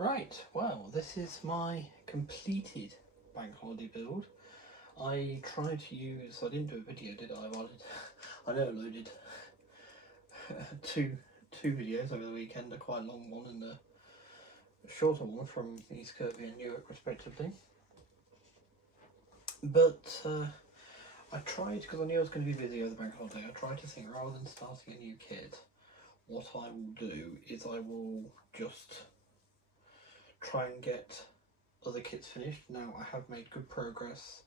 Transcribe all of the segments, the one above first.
Right, well, this is my completed bank holiday build. I tried to use, I didn't do a video, did I? I downloaded two videos over the weekend, a quite long one and a shorter one from East Kirby and Newark respectively. But I tried, because I knew I was going to be busy over the bank holiday, I tried to think rather than starting a new kit, what I will do is I will just try and get other kits finished. Now I have made good progress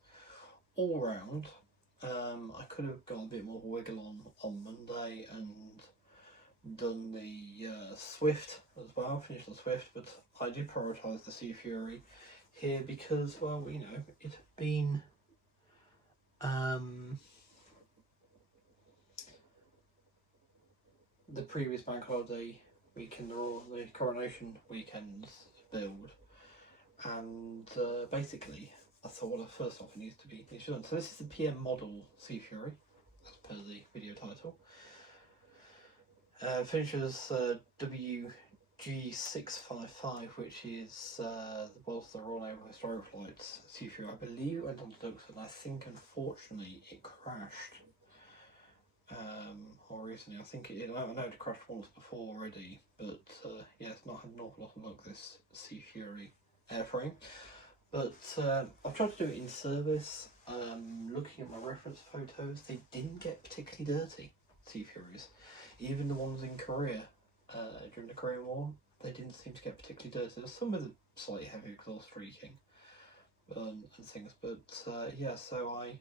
all round. I could have got a bit more wiggle on Monday and done the Swift as well, finished the Swift, but I did prioritise the Sea Fury here because, well, you know, it had been the previous bank holiday weekend, or the coronation weekend's build, and basically I thought, well, first off it needs to be done. So this is the PM model Sea Fury, as per the video title. Finishes WG655, which is was the Royal Naval Historic Flights Sea Fury. I believe it went on to Duxford, and I think unfortunately it crashed. Or recently, I think I know it crashed once before already, but yeah, it's not had an awful lot of luck, this Sea Fury airframe. But I've tried to do it in service. Looking at my reference photos, they didn't get particularly dirty, Sea Furies. Even the ones in Korea during the Korean War, they didn't seem to get particularly dirty. There's some with a slightly heavy exhaust streaking and things, but yeah, so I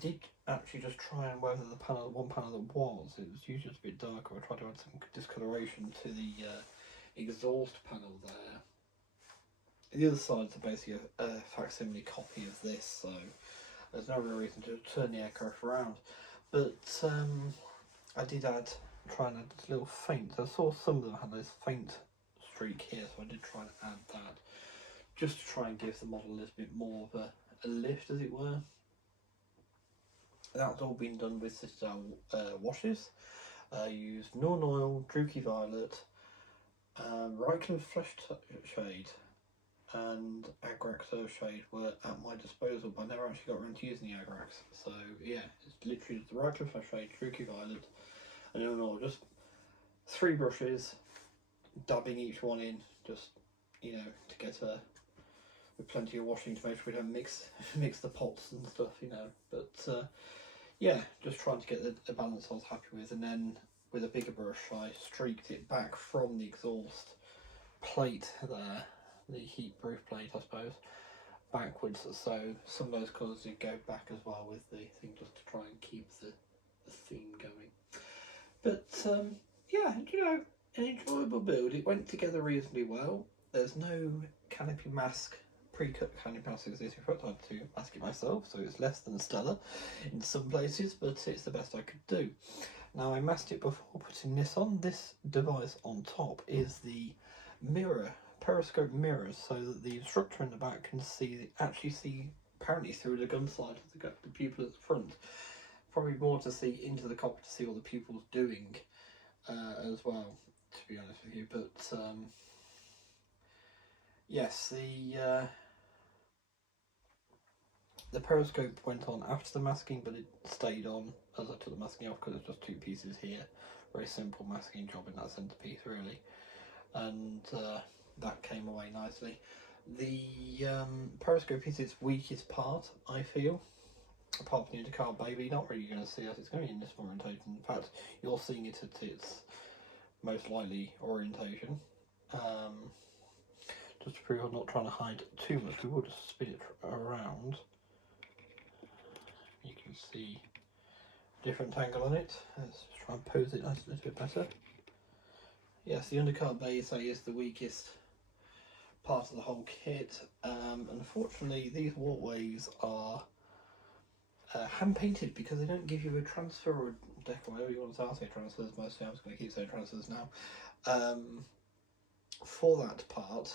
did actually just try and weather the panel, one panel that was. It was usually just a bit darker. I tried to add some discoloration to the exhaust panel there. The other side's basically a facsimile copy of this, so there's no real reason to turn the aircraft around. But I did try and add this little faint. I saw some of them had this faint streak here, so I did try and add that, just to try and give the model a little bit more of a lift, as it were. That's all been done with Citadel washes. Used Norn Oil, Druki Violet, Reichland Flesh Shade and Agrax Earth Shade were at my disposal, but I never actually got around to using the Agrax. So yeah, it's literally just the Reichland Flesh Shade, Druki Violet, and Norn Oil. Just 3 brushes, dabbing each one in, just, you know, to get with plenty of washing to make sure we don't mix the pots and stuff, you know. But yeah, just trying to get the balance I was happy with, and then with a bigger brush I streaked it back from the exhaust plate there, the heat proof plate I suppose, backwards, so some of those colours did go back as well with the thing, just to try and keep the theme going. But yeah, you know, an enjoyable build. It went together reasonably well. There's no canopy mask, pre-cut canopy mask existing for it. I had to mask it myself, so it's less than stellar in some places, but it's the best I could do. Now, I masked it before putting this on. This device on top is the mirror, periscope mirrors, so that the instructor in the back can actually see apparently through the gun sight of the pupil at the front. Probably more to see into the cockpit to see what the pupil's doing as well, to be honest with you. But yes, the periscope went on after the masking, but it stayed on as I took the masking off, because it's just 2 pieces here. Very simple masking job in that centrepiece, really, and that came away nicely. The periscope is its weakest part, I feel. Apart from the undercar baby, not really going to see us. It's going to be in this orientation. In fact, you're seeing it at its most likely orientation. Just to prove I'm not trying to hide too much, we will just spin it around. You can see a different angle on it. Let's try and pose it a little bit better. Yes, the undercar bay, say, is the weakest part of the whole kit. Unfortunately, these walkways are hand painted, because they don't give you a transfer or a deck, or whatever you want to say transfers. Mostly I'm just going to keep saying transfers now. For that part,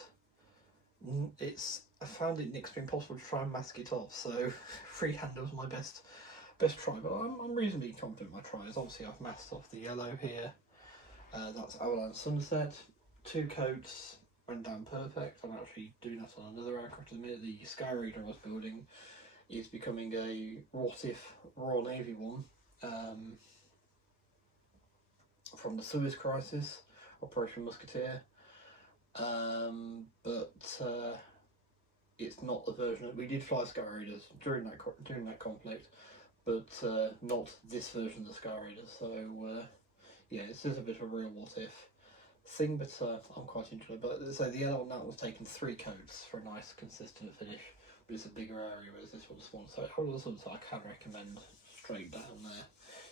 I found it next to impossible to try and mask it off, so freehand was my best try, but I'm reasonably confident in my tries. Obviously I've masked off the yellow here, that's Avalanche Sunset, 2 coats, went down perfect. I'm actually doing that on another aircraft at the minute. The Sky Reader I was building is becoming a what if Royal Navy one, from the Suez Crisis, Operation Musketeer. But it's not the version we did fly Sky Raiders during that conflict, but not this version of the Sky Raiders. So yeah, this is a bit of a real what if thing, but I'm quite into it. But so the other one, that was taking 3 coats for a nice consistent finish, but it's a bigger area, whereas this one's small. So I can recommend straight down there.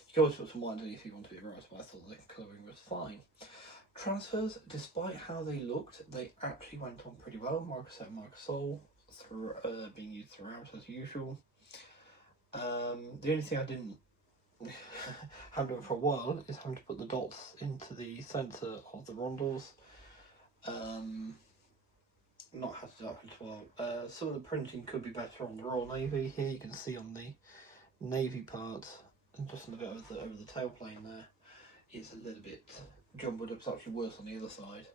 You can always put some white underneath if you want to be right, but I thought the colouring was fine. Transfers, despite how they looked, they actually went on pretty well. Microset and Microsol being used throughout as usual. The only thing I didn't have done for a while is having to put the dots into the centre of the rondels. Not had to do that for a while. Some of the printing could be better on the Royal Navy. Here you can see on the Navy part, and just a bit over the tailplane there, is a little bit jumbled up. It's actually worse on the other side.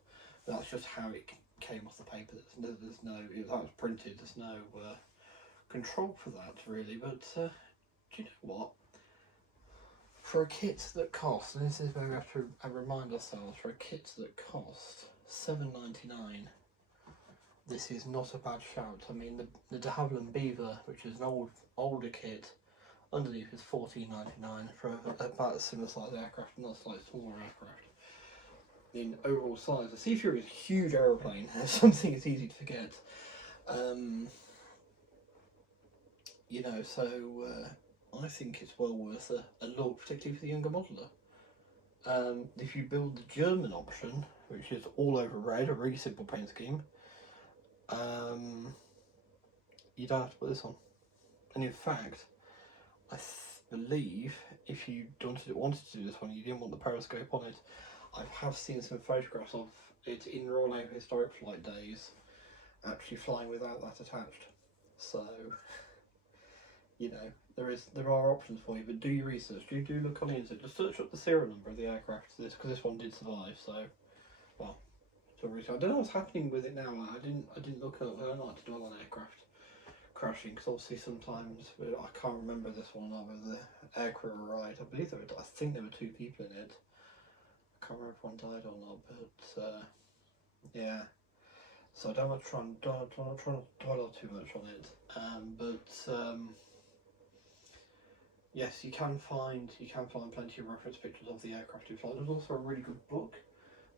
But that's just how it came off the paper. There's no, that was printed. There's no control for that really. But do you know what? For a kit that costs, and this is where we have to remind ourselves, for a kit that costs $7.99, this is not a bad shout. I mean, the de Havilland Beaver, which is an older kit, underneath is $14.99 for about a similar size aircraft, not a slightly smaller aircraft. In overall size, the Sea Fury is a huge aeroplane. Something it's easy to forget. You know, so I think it's well worth a look, particularly for the younger modeler. If you build the German option, which is all over red, a really simple paint scheme, you don't have to put this on. And in fact, I believe if you wanted to do this one, you didn't want the periscope on it. I have seen some photographs of it in Royal Navy Historic Flight days, actually flying without that attached. So, you know, there are options for you, but do your research. Do look on the internet. Just search up the serial number of the aircraft, because this one did survive. So, well, I don't know what's happening with it now. I didn't look up. I don't like to dwell on aircraft crashing, because obviously sometimes, I can't remember this one, whether the aircrew arrived. I think there were 2 people in it. I can't remember if one died or not, but yeah. So I don't want to try and dwell too much on it. Yes, you can find plenty of reference pictures of the aircraft you fly. There's also a really good book,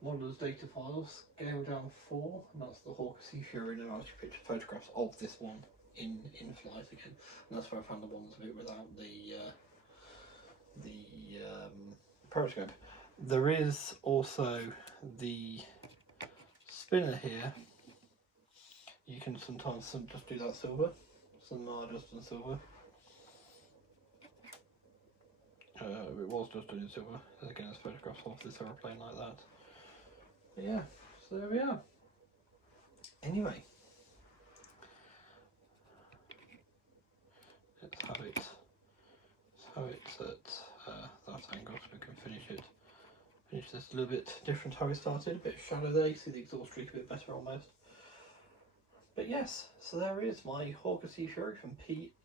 Modeller's Data Files, Scale Down 4, and that's the Hawker Sea Fury, and actually picture photographs of this one in flight again, and that's where I found the ones of it without the periscope. There is also the spinner here. You can sometimes just do that silver, some are just in silver. It was just done in silver. Again, there's photographs of this aeroplane like that. But yeah, so there we are. Anyway, let's have it at that angle so we can finish this a little bit different how we started. A bit of shadow there, you see the exhaust streak a bit better almost. But yes, so there is my Hawker Sea Fury from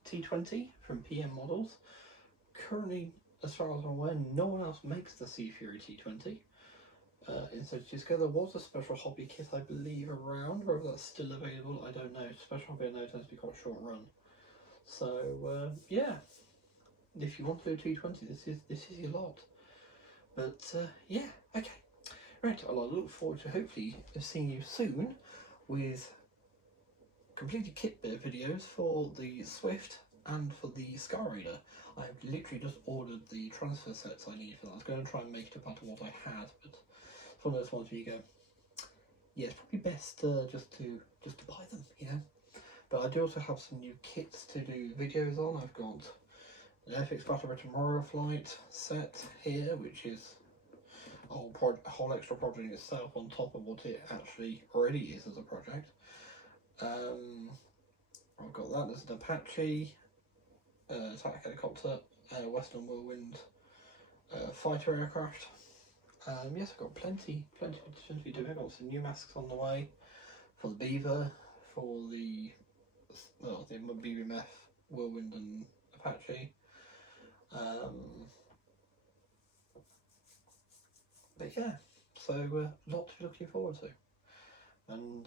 T20 from PM Models. Currently, as far as I'm aware, no one else makes the Sea Fury T20. There was a special hobby kit, I believe, around. Whether that's still available, I don't know. Special hobby, I know, tends to be quite short run. So yeah, if you want to do a T20, this is your lot. But yeah, okay, right. Well, I look forward to hopefully seeing you soon with completed kit bit videos for the Swift and for the Sky Raider. I've literally just ordered the transfer sets I need for that. I was going to try and make it up out of what I had, but it's one of those ones where you go, yeah, it's probably best just to buy them, you know. But I do also have some new kits to do videos on. I've got an FX Battle Red Tomorrow flight set here, which is a whole extra project itself on top of what it actually already is as a project. I've got that. There's an Apache attack helicopter, Western Whirlwind fighter aircraft. Yes, I've got plenty to be doing. I've got some new masks on the way. for the Beaver, for the BBMF, Whirlwind and Apache. But yeah, so a lot to be looking forward to. And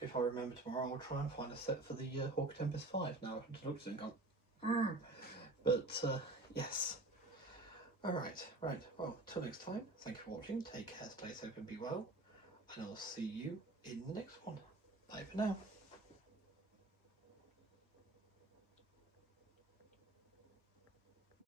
if I remember tomorrow, I'll try and find a set for the Hawker Tempest 5. Now I've just looked at it and gone, But yes. Alright, right. Well, till next time, thank you for watching. Take care, stay safe and be well. And I'll see you in the next one. Bye for now.